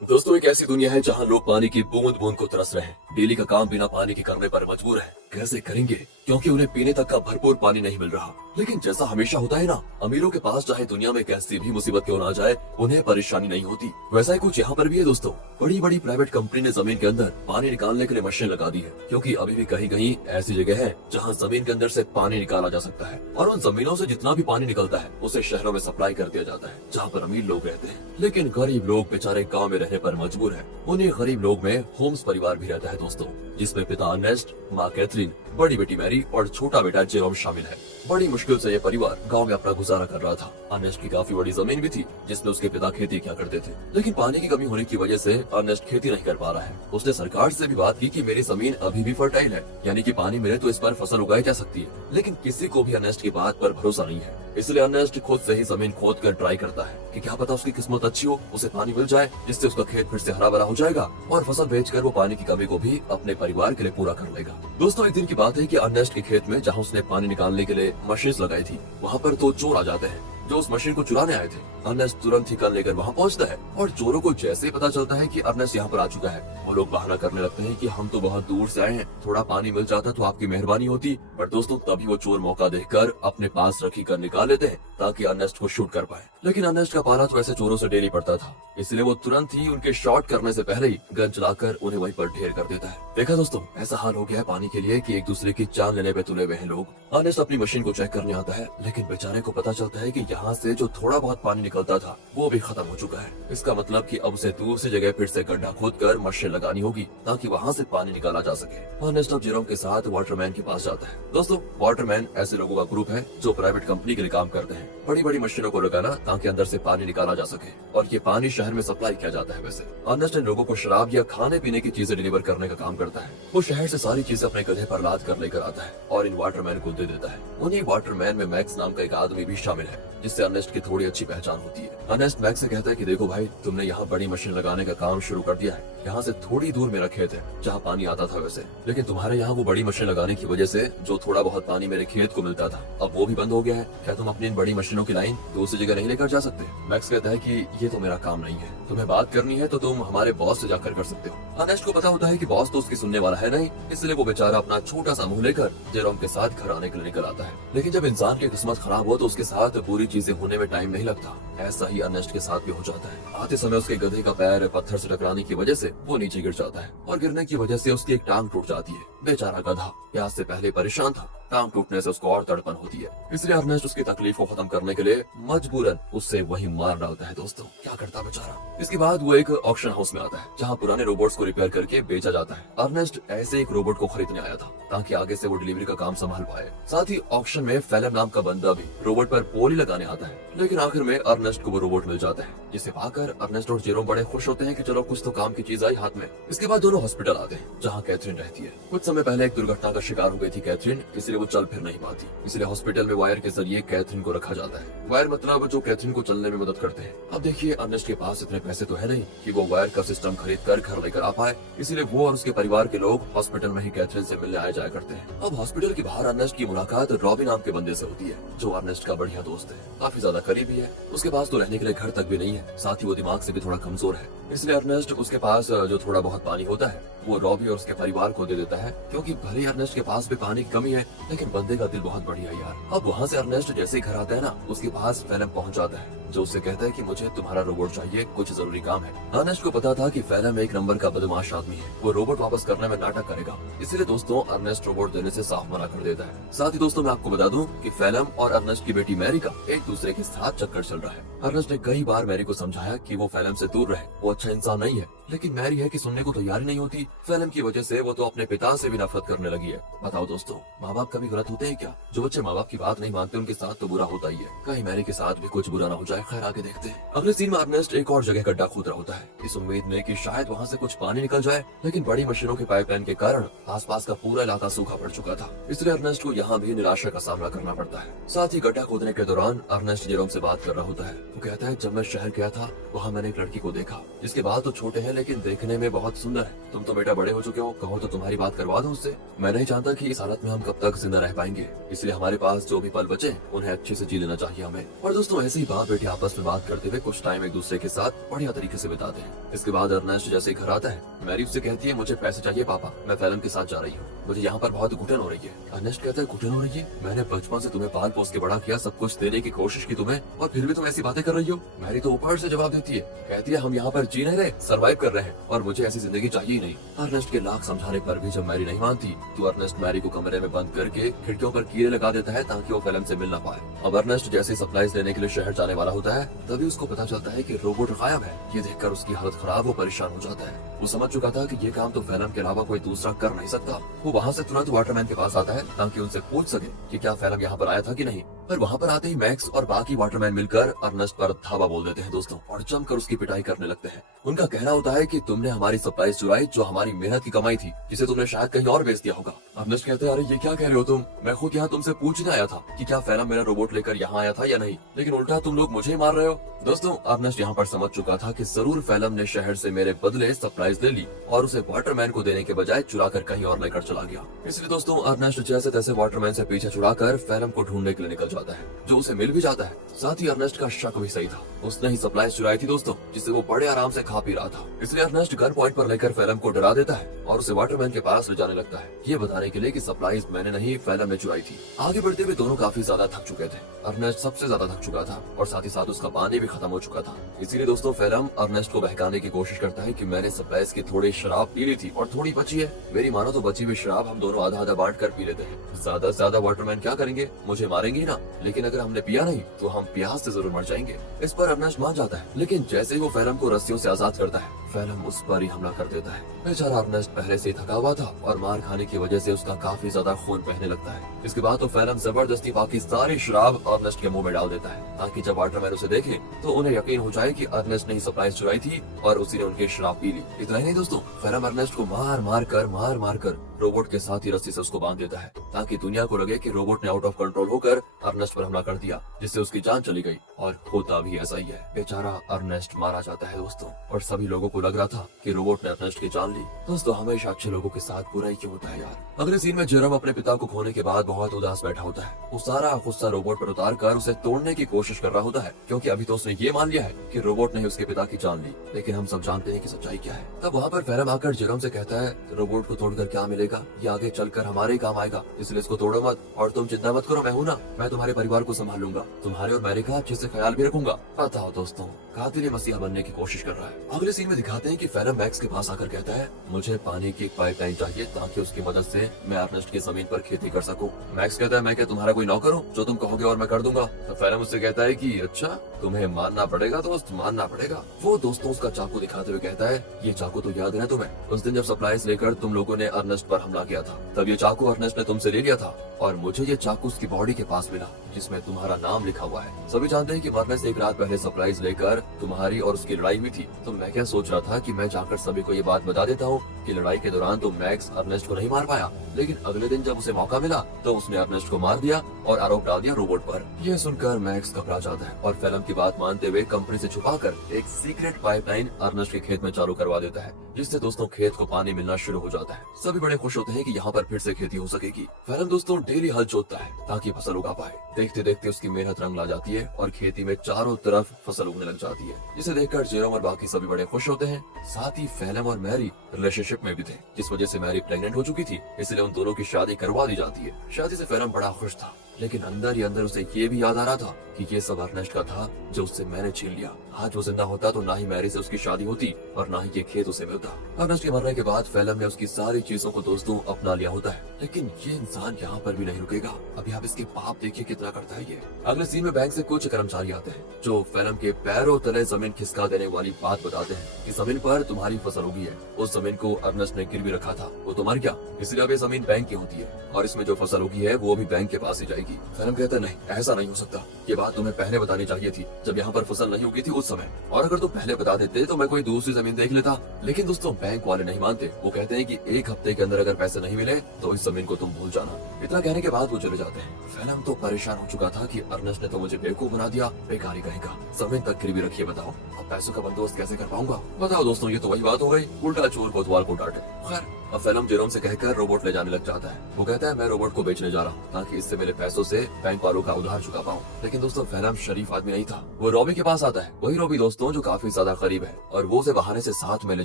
दोस्तों, एक ऐसी दुनिया है जहाँ लोग पानी की बूंद बूंद को तरस रहे हैं। डेली का काम बिना पानी के करने पर मजबूर है। कैसे करेंगे, क्योंकि उन्हें पीने तक का भरपूर पानी नहीं मिल रहा। लेकिन जैसा हमेशा होता है ना, अमीरों के पास चाहे दुनिया में कैसी भी मुसीबत क्यों ना आ जाए, उन्हें परेशानी नहीं होती। वैसा ही कुछ यहाँ पर भी है दोस्तों। बड़ी बड़ी प्राइवेट कंपनी ने जमीन के अंदर पानी निकालने के लिए मशीन लगा दी है, क्योंकि अभी भी कहीं कहीं ऐसी जगह है जहाँ जमीन के अंदर से पानी निकाला जा सकता है। और उन जमीनों से जितना भी पानी निकलता है उसे शहरों में सप्लाई कर दिया जाता है, जहाँ पर अमीर लोग रहते हैं। लेकिन गरीब लोग बेचारे गाँव में रहने पर मजबूर है। उन्हीं गरीब लोग में होम्स परिवार भी रहता है दोस्तों, जिसमें पिता अर्नेस्ट, माँ कैथरीन, बड़ी बेटी मैरी और छोटा बेटा जेरोम शामिल है। बड़ी मुश्किल से ये परिवार गांव में अपना गुजारा कर रहा था। अर्नेस्ट की काफी बड़ी जमीन भी थी, जिसमें उसके पिता खेती किया करते थे। लेकिन पानी की कमी होने की वजह से अर्नेस्ट खेती नहीं कर पा रहा है। उसने सरकार से भी बात की कि मेरी जमीन अभी भी फर्टाइल है, यानी कि पानी मिले तो इस पर फसल उगाई जा सकती है। लेकिन किसी को भी अर्नेस्ट की बात पर भरोसा नहीं है। इसलिए अर्नेस्ट खुद से ही जमीन खोद कर ट्राई करता है कि क्या पता उसकी किस्मत अच्छी हो, उसे पानी मिल जाए, जिससे उसका खेत फिर से हरा भरा हो जाएगा और फसल बेचकर वो पानी की कमी को भी अपने परिवार के लिए पूरा कर लेगा। दोस्तों, एक दिन की बात है कि अर्नेस्ट के खेत में जहाँ उसने पानी निकालने के लिए मशीन लगाई थी, वहाँ पर दो चोर आ जाते हैं जो उस मशीन को चुराने आए थे। अर्नेस्ट तुरंत ही गन लेकर वहाँ पहुँचता है और चोरों को जैसे ही पता चलता है कि अर्नेस्ट यहाँ पर आ चुका है, वो लोग बहाना करने लगते हैं कि हम तो बहुत दूर से आए हैं, थोड़ा पानी मिल जाता तो आपकी मेहरबानी होती। पर दोस्तों, तभी वो चोर मौका देखकर अपने पास रखी गन निकाल लेते हैं ताकि अर्नेस्ट को शूट कर पाए। लेकिन अर्नेस्ट का पाला तो ऐसे चोरों से डेली पड़ता था, इसलिए वो तुरंत ही उनके शॉट करने से पहले ही गन चलाकर उन्हें वहीं पर ढेर कर देता है। देखा दोस्तों, ऐसा हाल हो गया है पानी के लिए कि एक दूसरे की जान लेने पे तुले हुए हैं लोग। अर्नेस्ट अपनी मशीन को चेक करने आता है, लेकिन बेचारे को पता चलता है कि यहाँ से जो थोड़ा बहुत पानी निकलता था वो भी खत्म हो चुका है। इसका मतलब कि अब उसे दूसरी जगह फिर से गड्ढा खोदकर मशीन लगानी होगी ताकि वहाँ से पानी निकाला जा सके। अर्नेस्ट अब जेरोम के साथ वाटरमैन के पास जाता है। दोस्तों, वाटरमैन ऐसे लोगों का ग्रुप है जो प्राइवेट कंपनी के लिए काम करते हैं, बड़ी बड़ी मशीनों को लगाना ताकि अंदर से पानी निकाला जा सके, और ये पानी शहर में सप्लाई किया जाता है। वैसे अर्नेस्ट इन लोगों को शराब या खाने पीने की चीजें डिलीवर करने का काम करता है। वो शहर से सारी चीजें अपने गधे पर लाद कर लेकर आता है और इन वाटरमैन को दे देता है। उन्हीं वाटरमैन में मैक्स नाम का एक आदमी भी शामिल है, जिससे अर्नेस्ट की थोड़ी अच्छी पहचान होती है। अर्नेस्ट मैक्स से कहता है कि देखो भाई, तुमने यहाँ बड़ी मशीन लगाने का काम शुरू कर दिया है। यहाँ से थोड़ी दूर मेरा खेत है जहाँ पानी आता था वैसे, लेकिन तुम्हारे यहाँ वो बड़ी मशीन लगाने की वजह से जो थोड़ा बहुत पानी मेरे खेत को मिलता था, अब वो भी बंद हो गया है। क्या तुम अपनी इन बड़ी मशीनों की लाइन दूसरी जगह नहीं लेकर जा सकते? मैक्स कहता है कि ये तो मेरा काम नहीं है, तुम्हें बात करनी है तो तुम हमारे बॉस से जाकर कर सकते हो। अर्नेस्ट को पता होता है कि बॉस तो उसकी सुनने वाला है नहीं, इसलिए वो बेचारा अपना छोटा सा मुंह लेकर जेरोम के साथ घर आने के लिए निकल आता है। लेकिन जब इंसान की किस्मत खराब हो तो उसके साथ पूरी चीजें होने में टाइम नहीं लगता। ऐसा ही अर्नेस्ट के साथ भी हो जाता है। आते समय उसके गधे का पैर पत्थर से टकराने की वजह से वो नीचे गिर जाता है और गिरने की वजह से उसकी एक टांग टूट जाती है। बेचारा गधा प्यास से पहले परेशान था, टांग टूटने से उसको और तड़पन होती है। इसलिए अर्नेस्ट उसकी तकलीफ को खत्म करने के लिए मजबूरन उससे वही मार डालता है। दोस्तों, क्या करता बेचारा। इसके बाद वो एक ऑक्शन हाउस में आता है जहाँ पुराने रोबोट्स को रिपेयर करके बेचा जाता है। अर्नेस्ट ऐसे एक रोबोट को खरीदने आया था ताकि आगे से वो डिलीवरी का काम संभाल पाए। साथ ही ऑक्शन में फेलम नाम का बंदा भी रोबोट पर बोली लगाने आता है। लेकिन आखिर में अर्नेस्ट को वो रोबोट मिल जाता है, जिसे पाकर अर्नेस्ट और जेरोम बड़े खुश होते हैं कि चलो कुछ तो काम की चीज आई हाथ में। इसके बाद दोनों हॉस्पिटल आते हैं जहाँ कैथरीन रहती है। कुछ समय पहले एक दुर्घटना का शिकार हो गई थी कैथरीन, इसलिए वो चल फिर नहीं पाती। इसलिए हॉस्पिटल में वायर के जरिए कैथरीन को रखा जाता है। वायर मतलब जो कैथरीन को चलने में मदद करते हैं। अब देखिए, अर्नेस्ट के पास इतने पैसे तो है नहीं कि वो वायर का सिस्टम खरीद कर घर लेकर आ पाए, इसलिए वो और उसके परिवार के लोग हॉस्पिटल में ही कैथरीन से मिलने आए जाया करते हैं। अब हॉस्पिटल के बाहर अर्नेस्ट की मुलाकात रॉबी नाम के बंदे से होती है, जो अर्नेस्ट का बढ़िया दोस्त है, काफी ज्यादा करीबी है। उसके पास तो रहने के लिए घर तक भी नहीं है, साथ ही वो दिमाग से भी थोड़ा कमजोर है। इसलिए अर्नेस्ट उसके पास जो थोड़ा बहुत पानी होता है वो रॉबी और उसके परिवार को दे देता है, क्योंकि भले अर्नेस्ट के पास भी पानी की कमी है, लेकिन बंदे का दिल बहुत बढ़िया है यार। अब वहाँ से अर्नेस्ट जैसे ही घर आता है ना, उसके पास फेलम पहुँच जाता है, जो उससे कहता है कि मुझे तुम्हारा रोबोट चाहिए, कुछ जरूरी काम है। अर्नेस्ट को पता था कि फेलम एक नंबर का बदमाश आदमी है, वो रोबोट वापस करने में नाटक करेगा। इसलिए दोस्तों, अर्नेस्ट रोबोट देने से साफ मना कर देता है। साथ ही दोस्तों, मैं आपको बता दूं कि फेलम और अर्नेस्ट की बेटी मैरी का एक दूसरे के साथ चक्कर चल रहा है। अर्नेस्ट ने कई बार मैरी को समझाया कि वो फेलम से दूर रहे, वो अच्छा इंसान नहीं है, लेकिन मैरी है कि सुनने को तैयार नहीं होती। फेलम की वजह से वो तो अपने पिता से भी नफरत करने लगी है। बताओ दोस्तों, माँ बाप कभी गलत होते हैं क्या? जो बच्चे माँ बाप की बात नहीं मानते उनके साथ तो बुरा होता ही है। कहीं मैरी के साथ भी कुछ बुरा ना हो जाए। खैर, आगे देखते हैं। अगले सीन में अर्नेस्ट एक और जगह गड्ढा खोद रहा होता है, इस उम्मीद में कि शायद वहाँ से कुछ पानी निकल जाए, लेकिन बड़ी मशीनों के पाइपलाइन के कारण आसपास का पूरा इलाका सूखा पड़ चुका था। इसलिए अर्नेस्ट को यहाँ भी निराशा का सामना करना पड़ता है। साथ ही गड्ढा खोदने के दौरान अर्नेस्ट जेरोम से बात कर रहा होता है। वो कहता है, जब मैं शहर गया था वहाँ मैंने एक लड़की को देखा, जिसके बाल तो छोटे हैं लेकिन देखने में बहुत सुंदर है। तुम तो बेटा बड़े हो चुके हो, कहो तो तुम्हारी बात करवा दो उससे। मैं नहीं जानता कि इस हालत में हम कब तक जिंदा रह पाएंगे, इसलिए हमारे पास जो भी पल बचे उन्हें अच्छे से जी लेना चाहिए हमें। और दोस्तों, ऐसे ही बाप बेटी ये आपस में बात करते हुए कुछ टाइम एक दूसरे के साथ बढ़िया तरीके से बिताते हैं। इसके बाद अर्नेस्ट जैसे ही घर आता है, मैरी उससे कहती है मुझे पैसे चाहिए पापा, मैं फैलम के साथ जा रही हूँ, मुझे यहाँ पर बहुत घुटन हो रही है। अर्नेस्ट कहता है घुटन हो रही है? मैंने बचपन से तुम्हें पाल पोस के बड़ा किया, सब कुछ देने की कोशिश की तुम्हें, और फिर भी तुम ऐसी बातें कर रही हो। मैरी तो ऊपर से जवाब देती है, कहती है हम यहाँ पर जी नहीं रहे, सर्वाइव कर रहे हैं और मुझे ऐसी जिंदगी चाहिए ही नहीं। अर्नेस्ट के लाख समझाने पर भी जब मैरी नहीं मानती तो अर्नेस्ट मैरी को कमरे में बंद करके खिड़कियों पर कीड़े लगा देता है ताकि वो फैलम से मिल ना पाए। अब अर्नेस्ट जैसे सप्लाईज लेने के लिए शहर जाने वाला होता है, तभी उसको पता चलता है कि रोबोट गायब है। ये देखकर उसकी हालत खराब, वो परेशान हो जाता है। वो समझ चुका था कि ये काम तो फैलम के अलावा कोई दूसरा कर नहीं सकता। वो वहाँ से तुरंत वाटरमैन के पास आता है ताकि उनसे पूछ सके कि क्या फैलम यहाँ पर आया था कि नहीं। पर वहाँ पर आते ही मैक्स और बाकी वाटरमैन मिलकर अर्नेस्ट पर धावा बोल देते हैं दोस्तों, और जमकर उसकी पिटाई करने लगते हैं। उनका कहना होता है कि तुमने हमारी सप्लाईज चुराई जो हमारी मेहनत की कमाई थी, जिसे तुमने शायद कहीं और बेच दिया होगा। अर्नेस्ट कहते हैं अरे ये क्या कह रहे हो तुम, मैं खुद यहाँ तुमसे पूछने आया था कि क्या फैलम मेरा रोबोट लेकर यहाँ आया था या नहीं, लेकिन उल्टा तुम लोग मुझे ही मार रहे हो। दोस्तों अर्नेस्ट यहाँ पर समझ चुका था कि जरूर फैलम ने शहर से मेरे बदले सप्लाईज ले ली और उसे वाटरमैन को देने के बजाय चुरा कर कहीं और लेकर चला गया। इसलिए दोस्तों अर्नेस्ट जैसे तैसे वाटरमैन से पीछे छुड़ाकर फैलम को ढूंढने के लिए निकल जाता है, जो उसे मिल भी जाता है। साथ ही अर्नेस्ट का शक भी सही था, उसने ही सप्लाईज चुराई थी दोस्तों, जिससे वो बड़े आराम से खा पी रहा था। इसलिए अर्नेस्ट गन पॉइंट पर लेकर फैलम को डरा देता है और उसे वाटरमैन के पास ले जाने लगता है, ये बताने के लिए कि सप्लाईज मैंने नहीं फैलम ने चुराई थी। आगे बढ़ते हुए दोनों काफी ज्यादा थक चुके थे। अर्नेस्ट सबसे ज्यादा थक चुका था और साथ ही साथ उसका पानी भी खत्म हो चुका था। इसीलिए दोस्तों फैलम अर्नेस्ट को बहकाने की कोशिश करता है कि मैंने सप्लाईज की थोड़ी शराब पी ली थी और थोड़ी बची है, मेरी मानो तो बची हुई शराब हम दोनों आधा आधा बांट कर पी लेते हैं। ज्यादा से ज्यादा वाटरमैन क्या करेंगे, मुझे मारेंगे ही ना, लेकिन अगर हमने पिया नहीं तो हम प्यास से जरूर मर जाएंगे। इस पर अर्नेस्ट मान जाता है, लेकिन जैसे ही वो फैलम को रस्सियों से आजाद करता है, फैलम उस पर ही हमला कर देता है। बेचारा अर्नेस्ट पहले से थका हुआ था और मार खाने की वजह से उसका काफी ज्यादा खून बहने लगता है। इसके बाद तो फैलम जबरदस्ती बाकी सारी शराब अर्नेस्ट के मुंह में डाल देता है, ताकि जब वाटरमैन उसे देखे तो उन्हें यकीन हो जाए कि अर्नेस्ट ने ही सप्लाईज चुराई थी और उसी ने उनकी शराब पी ली। इतना ही नहीं दोस्तों, फैलम अर्नेस्ट को मार मार कर रोबोट के साथ ही रस्सी से उसको बांध देता है, ताकि दुनिया को लगे कि रोबोट ने आउट ऑफ कंट्रोल होकर अर्नेस्ट पर हमला कर दिया, जिससे उसकी जान चली गई। और होता भी ऐसा ही है, बेचारा अर्नेस्ट मारा जाता है दोस्तों, और सभी लोगों को लग रहा था कि रोबोट ने अर्नेस्ट की जान ली। दोस्तों हमेशा अच्छे लोगों के साथ बुरा ही क्यों होता है यार। अगले सीन में जेरम अपने पिता को खोने के बाद बहुत उदास बैठा होता है। वो सारा गुस्सा रोबोट पर उतार कर उसे तोड़ने की कोशिश कर रहा होता है, क्योंकि अभी तो उसने ये मान लिया है कि रोबोट ने उसके पिता की जान ली। लेकिन हम सब जानते हैं कि सच्चाई क्या है। तब वहाँ पर फैलम आकर जेरम से कहता है रोबोट को तोड़कर क्या मिलेगा, ये आगे चलकर हमारे ही काम आएगा, इसलिए इसको तोड़ो मत, और तुम चिंता मत करो, मैं हूँ ना, मैं तुम्हारे परिवार को संभाल लूंगा, तुम्हारे और मैरी का अच्छे से ख्याल भी रखूंगा। बताओ दोस्तों, कातिल मसीहा बनने की कोशिश कर रहा है। अगले सीन में दिखाते हैं कि फैलम मैक्स के पास आकर कहता है मुझे पानी की एक पाइपलाइन चाहिए ताकि उसकी मदद से मैं अर्नेस्ट की जमीन पर खेती कर सकूं। मैक्स कहता है मैं क्या तुम्हारा कोई नौकर हूँ जो तुम कहोगे और मैं कर दूंगा। तो फैलम उससे कहता है कि अच्छा तुम्हें मानना पड़ेगा दोस्त, मानना पड़ेगा। वो दोस्तों उसका चाकू दिखाते हुए कहता है ये चाकू तो याद है तुम्हें, उस दिन जब सप्लाईज लेकर तुम लोगों ने अर्नेस्ट पर हमला किया था, तब ये चाकू अर्नेस्ट ने तुमसे ले लिया था और मुझे ये चाकू उसकी बॉडी के पास मिला जिसमें तुम्हारा नाम लिखा हुआ है। सभी जानते हैं कि मरने से एक रात पहले सप्लाईज लेकर तुम्हारी और उसकी लड़ाई हुई थी। तो मैं क्या सोच रहा था कि मैं जाकर सभी को ये बात बता देता हूँ कि लड़ाई के दौरान तो मैक्स अर्नेस्ट को नहीं मार पाया, लेकिन अगले दिन जब उसे मौका मिला तो उसने अर्नेस्ट को मार दिया और आरोप डाल दिया रोबोट पर। यह सुनकर मैक्स घबरा जाता है और फैलम की बात मानते हुए कंपनी से छुपाकर एक सीक्रेट पाइपलाइन अर्नेस्ट के खेत में चालू करवा देता है, जिससे दोस्तों खेत को पानी मिलना शुरू हो जाता है। सभी बड़े खुश होते हैं कि यहाँ पर फिर से खेती हो सकेगी। फैलम दोस्तों डेली हल जोतता है ताकि फसल उगा पाए। देखते देखते उसकी मेहनत रंग ला जाती है और खेती में चारों तरफ फसल उगने लग जाती है, जिसे देखकर जेरोम और बाकी सभी बड़े खुश होते हैं। साथ ही फैलम और मैरी रिलेशनशिप में भी थे, जिस वजह से मैरी प्रेग्नेंट हो चुकी थी, इसलिए उन दोनों की शादी करवा दी जाती है। शादी से फैलम बड़ा खुश था, लेकिन अंदर ही अंदर उसे ये भी याद आ रहा था कि ये सब अर्नेस्ट का था जो उससे मैंने छीन लिया। आज वो जिंदा होता तो ना ही मैरी से उसकी शादी होती और ना ही ये खेत उसे मिलता। अर्नेस्ट के मरने के बाद फैलम ने उसकी सारी चीजों को दोस्तों अपना लिया होता है, लेकिन ये इंसान यहाँ पर भी नहीं रुकेगा। अभी आप इसके पाप देखिए कितना करता है ये। अगले सीन में बैंक से कुछ कर्मचारी आते हैं जो फैलम के पैरों तले जमीन खिसका देने वाली बात बताते हैं कि जमीन पर तुम्हारी फसल उगी है। उस जमीन को अर्नेस्ट ने गिरवी रखा था, वो तो मर गया, इसलिए अब ये जमीन बैंक की होती है और इसमें जो फसल उगी है वो भी बैंक के पास ही जाएगी। फैलम कहता नहीं, ऐसा नहीं हो सकता, ये बात तुम्हें पहले बतानी चाहिए थी जब यहाँ पर फसल नहीं उगी थी उस समय, और अगर तुम पहले बता देते तो मैं कोई दूसरी जमीन देख लेता। लेकिन दोस्तों बैंक वाले नहीं मानते, वो कहते हैं कि एक हफ्ते के अंदर अगर पैसे नहीं मिले तो इस जमीन को तुम भूल जाना। इतना कहने के बाद वो चले जाते हैं। फैलम तो परेशान हो चुका था कि अर्नेस्ट ने तो मुझे बेवकूफ बना दिया, बेकारी कहेगा, जमीन तक गिरवी रखिए, बताओ अब पैसों का बंदोबस्त कैसे कर पाऊंगा। बताओ दोस्तों, ये तो वही बात हो गई, उल्टा चोर कोतवाल को डांटे। खैर अब फेलम जेरोम से कहकर रोबोट ले जाने लग जाता है। वो कहता है मैं रोबोट को बेचने जा रहा हूँ ताकि इससे मेरे पैसों से बैंक वालों का उधार चुका पाऊँ। लेकिन दोस्तों फेलम शरीफ आदमी नहीं था। वो रॉबी के पास आता है, वही रॉबी दोस्तों जो काफी ज्यादा करीब है, और वो उसे बहाने से साथ में ले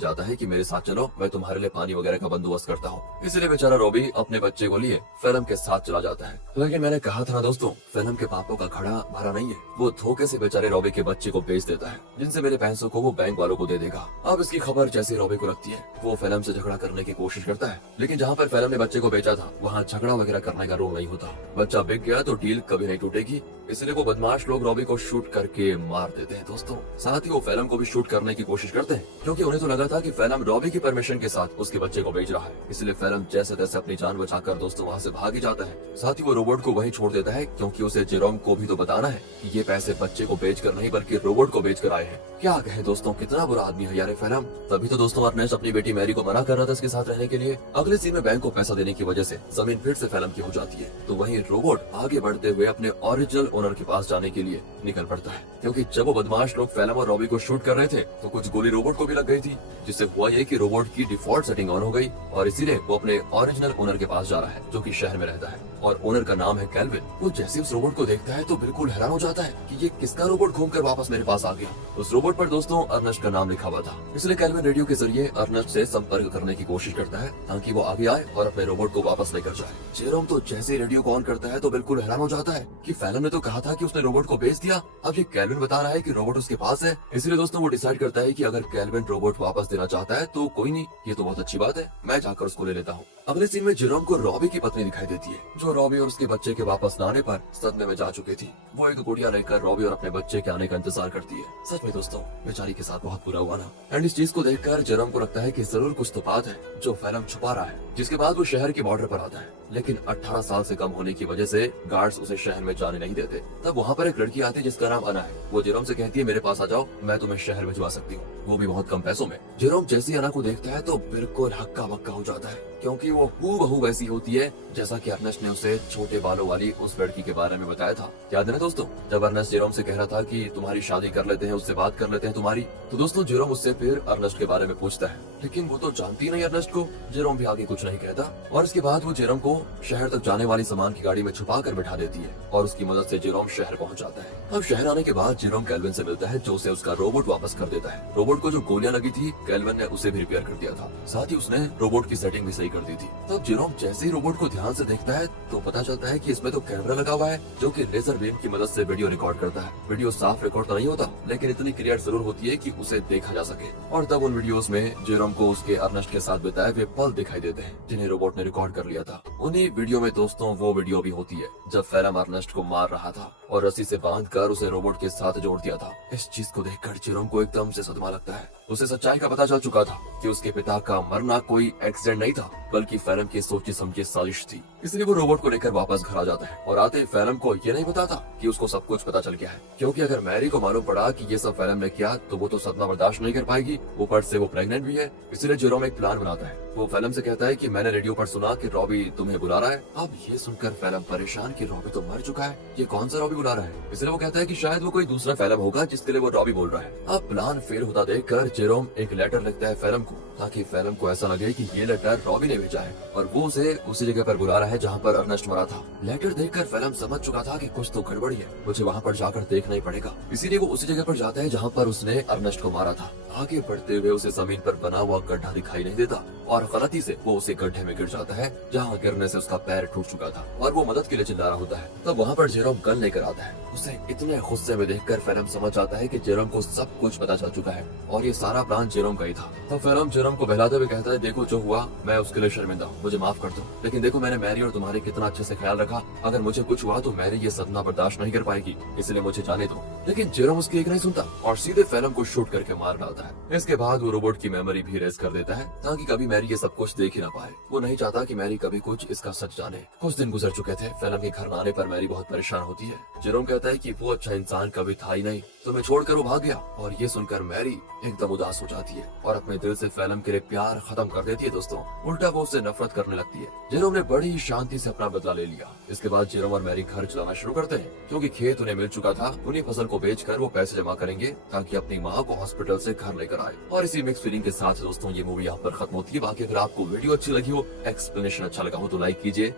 जाता है कि मेरे साथ चलो, मैं तुम्हारे लिए पानी वगैरह का बंदोबस्त करता हूँ। इसलिए बेचारा रॉबी अपने बच्चे को लिए फेलम के साथ चला जाता है। लेकिन मैंने कहा था ना दोस्तों, फेलम के पापों का घड़ा भरा नहीं है। वो धोखे से बेचारे रॉबी के बच्चे को बेच देता है, जिनसे मेरे पैसों को वो बैंक वालों को दे देगा। अब इसकी खबर जैसे रॉबी को लगती है, वो फेलम से झगड़ा करने की कोशिश करता है। लेकिन जहाँ पर फेलम ने बच्चे को बेचा था, वहाँ झगड़ा वगैरह करने का रोल नहीं होता। बच्चा बिक गया तो डील कभी नहीं टूटेगी, इसलिए वो बदमाश लोग रॉबी को शूट करके मार देते हैं दोस्तों। साथ ही वो फेलम को भी शूट करने की कोशिश करते हैं, क्योंकि उन्हें तो लगा था कि फेलम रॉबी की परमिशन के साथ उसके बच्चे को बेच रहा है। इसलिए फेलम जैसे तैसे अपनी जान बचाकर दोस्तों वहाँ से भाग ही जाता है। साथ ही वो रोबोट को वहीं छोड़ देता है, क्योंकि उसे जेरोम को भी तो बताना है कि ये पैसे बच्चे को बेचकर नहीं बल्कि रोबोट को बेचकर आए हैं। क्या कहे दोस्तों, कितना बुरा आदमी है यार फेलम। तभी तो दोस्तों अर्नेस्ट अपनी बेटी मैरी को मना कर रहा था इसके साथ रहने के लिए। अगले सीन में बैंक को पैसा देने की वजह से जमीन फिर से फेलम की हो जाती है, तो वहीं रोबोट आगे बढ़ते हुए अपने ओरिजिनल ओनर के पास जाने के लिए निकल पड़ता है। क्योंकि जब वो बदमाश लोग फेलम और रॉबी को शूट कर रहे थे तो कुछ गोली रोबोट को भी लग गई थी, जिससे हुआ ये कि रोबोट की डिफॉल्ट सेटिंग ऑन हो गई और इसीलिए वो अपने ओरिजिनल ओनर के पास जा रहा है, जो कि शहर में रहता है और ओनर का नाम है कैल्विन। वो जैसे उस रोबोट को देखता है तो बिल्कुल हैरान हो जाता है कि ये किसका रोबोट घूमकर वापस मेरे पास आ गया। उस रोबोट पर दोस्तों अर्नेस्ट का नाम लिखा हुआ था, इसलिए कैल्विन रेडियो के जरिए अर्नेस्ट से संपर्क करने की कोशिश करता है ताकि वो आगे आए और अपने रोबोट को वापस लेकर जाए। जेरोम तो जैसे रेडियो को ऑन करता है तो बिल्कुल हैरान हो जाता है कि फेलम ने तो कहा था कि उसने रोबोट को बेच दिया, अब ये कैल्विन बता रहा है कि रोबोट उसके पास है। इसलिए दोस्तों वो डिसाइड करता है कि अगर कैल्विन रोबोट वापस देना चाहता है तो कोई नहीं, ये तो बहुत अच्छी बात है, मैं जाकर उसको ले लेता हूँ। अगले सीन में जेरोम को रॉबी की पत्नी दिखाई देती है, जो रॉबी और उसके बच्चे के वापस न आने पर सदमे में जा चुकी थी। वो एक गुड़िया लेकर रॉबी और अपने बच्चे के आने का इंतजार करती है। सच में दोस्तों बेचारी के साथ बहुत बुरा हुआ ना। एंड इस चीज को देखकर जेरोम को लगता है कि जरूर कुछ तो बात है जो फेलम छुपा रहा है। जिसके बाद वो शहर के बॉर्डर पर आता है, लेकिन 18 साल से कम होने की वजह से गार्ड्स उसे शहर में जाने नहीं देते। तब वहाँ पर एक लड़की आती है जिसका नाम अना है। वो जेरोम से कहती है मेरे पास आ जाओ, मैं तुम्हें शहर भिजवा सकती हूँ, वो भी बहुत कम पैसों में। जेरोम जैसी अना को देखता है तो बिल्कुल हक्का बक्का हो जाता है, क्योंकि वो हूबहू वैसी होती है जैसा कि अर्नेस्ट ने उसे छोटे बालों वाली उस लड़की के बारे में बताया था। याद है ना दोस्तों, जब अर्नेस्ट जेरोम से कह रहा था कि तुम्हारी शादी कर लेते हैं, उससे बात कर लेते हैं तुम्हारी, तो दोस्तों जेरोम उससे फिर अर्नेस्ट के बारे में पूछता है, लेकिन वो तो जानती नहीं अर्नेस्ट को। जेरोम भी आगे कुछ नहीं कहता और इसके बाद वो जेरोम को शहर तक जाने वाली सामान की गाड़ी में छुपा कर बिठा देती है और उसकी मदद से जेरोम शहर पहुंच जाता है। अब शहर आने के बाद जेरोम कैल्विन से मिलता है, जो उसे उसका रोबोट वापस कर देता है। रोबोट को जो गोलियां लगी थी कैल्विन ने उसे भी रिपेयर कर दिया था, साथ ही उसने रोबोट की सेटिंग भी सही कर दी थी। तब जेरोम जैसे ही रोबोट को ध्यान से देखता है तो पता चलता है कि इसमें तो कैमरा लगा हुआ है, जो कि लेजर बीम की मदद से वीडियो रिकॉर्ड करता है। वीडियो साफ रिकॉर्ड तो नहीं होता, लेकिन इतनी क्लियर जरूर होती है कि उसे देखा जा सके। और तब उन वीडियोस में जेरोम को उसके अर्नेस्ट के साथ बिताए वे पल दिखाई देते हैं, जिन्हें रोबोट ने रिकॉर्ड कर लिया था। उन्हीं वीडियो में दोस्तों वो वीडियो भी होती है जब फेलम अर्नेस्ट को मार रहा था और रस्सी से बांधकर उसे रोबोट के साथ जोड़ दिया था। इस चीज को देखकर जेरोम को एकदम से सदमा लगता है। उसे सच्चाई का पता चल चुका था कि उसके पिता का मरना कोई एक्सीडेंट नहीं था, बल्कि फेलम की सोची समझी साजिश थी। इसलिए वो रोबोट को लेकर वापस घर आ जाता है और आते ही फेलम को ये नहीं पता था कि उसको सब कुछ पता चल गया है, क्योंकि अगर मैरी को मालूम पड़ा कि ये सब फेलम ने किया तो वो तो सदमा बर्दाश्त नहीं कर पाएगी। ऊपर से वो प्रेग्नेंट भी है। इसलिए जेरोम एक प्लान बनाता है। वो फेलम से कहता है कि मैंने रेडियो पर सुना कि रॉबी तुम्हें बुला रहा है। अब ये सुनकर फेलम परेशान कि रॉबी तो मर चुका है, ये कौन सा रॉबी बुला रहा है। इसलिए वो कहता है कि शायद वो कोई दूसरा फेलम होगा जिसके लिए वो रॉबी बोल रहा है। अब प्लान फेल होता देखकर जेरोम एक लेटर लिखता है फेलम को, ताकि फेलम को ऐसा लगे कि ये लेटर रॉबी ने भेजा है और वो उसे उसी जगह पर बुला रहा है जहाँ पर अर्नेस्ट मरा था। लेटर देखकर फेलम समझ चुका था कि कुछ तो गड़बड़ी है, मुझे वहाँ पर जाकर देखना ही पड़ेगा। इसीलिए वो उसी जगह पर जाता है जहाँ पर उसने अर्नेस्ट को मारा था। आगे बढ़ते हुए उसे जमीन पर बना हुआ गड्ढा दिखाई नहीं देता और गलती से वो उसे गड्ढे में गिर जाता है, जहाँ गिरने से उसका पैर टूट चुका था और वो मदद के लिए चिल्ला रहा होता है। तब वहाँ पर जेरोम गन लेकर आता है। उसे इतने गुस्से में देखकर फेलम समझ आता है कि जेरोम को सब कुछ पता चल चुका है और ये सारा प्लान जेरोम का ही था। तब फेलम जेरोम को बहलाते हुए कहता है, देखो जो हुआ मैं उसके लिए शर्मिंदा हूँ, मुझे माफ कर दो, लेकिन देखो मैंने मैरी और तुम्हारे कितना अच्छे से ख्याल रखा, अगर मुझे कुछ हुआ तो मैरी ये सदमा बर्दाश्त नहीं कर पाएगी, इसलिए मुझे जाने दो। लेकिन जेरोम उसकी एक नहीं सुनता और सीधे फेलम को शूट करके मार डालता है। इसके बाद वो रोबोट की मेमोरी भी रेस कर देता है ताकि कभी मैरी ये सब कुछ देख ही ना पाए। वो नहीं चाहता कि मैरी कभी कुछ इसका सच जाने। कुछ दिन गुजर चुके थे। फेलम के घर आने पर मैरी बहुत परेशान होती है। जेरोम कहता है कि वो अच्छा इंसान कभी था ही नहीं, तुम्हें छोड़कर वो भाग गया। और ये सुनकर मैरी एकदम उदास हो जाती है और अपने दिल से फेलम के लिए प्यार खत्म कर देती है। दोस्तों उल्टा वो उससे नफरत करने लगती है। जेरोम ने बड़ी शांति से अपना बदला ले लिया। इसके बाद जेरोम और मैरी घर चलाना शुरू करते हैं, क्योंकि खेत उन्हें मिल चुका था। उन्हीं फसल को बेचकर वो पैसे जमा करेंगे ताकि अपनी माँ को हॉस्पिटल से घर लेकर आए। और इसी मिक्स फीलिंग के साथ दोस्तों ये मूवी यहाँ पर खत्म होती है। बाकी अगर आपको वीडियो अच्छी लगी हो, एक्सप्लेनेशन अच्छा लगा हो तो लाइक कीजिए।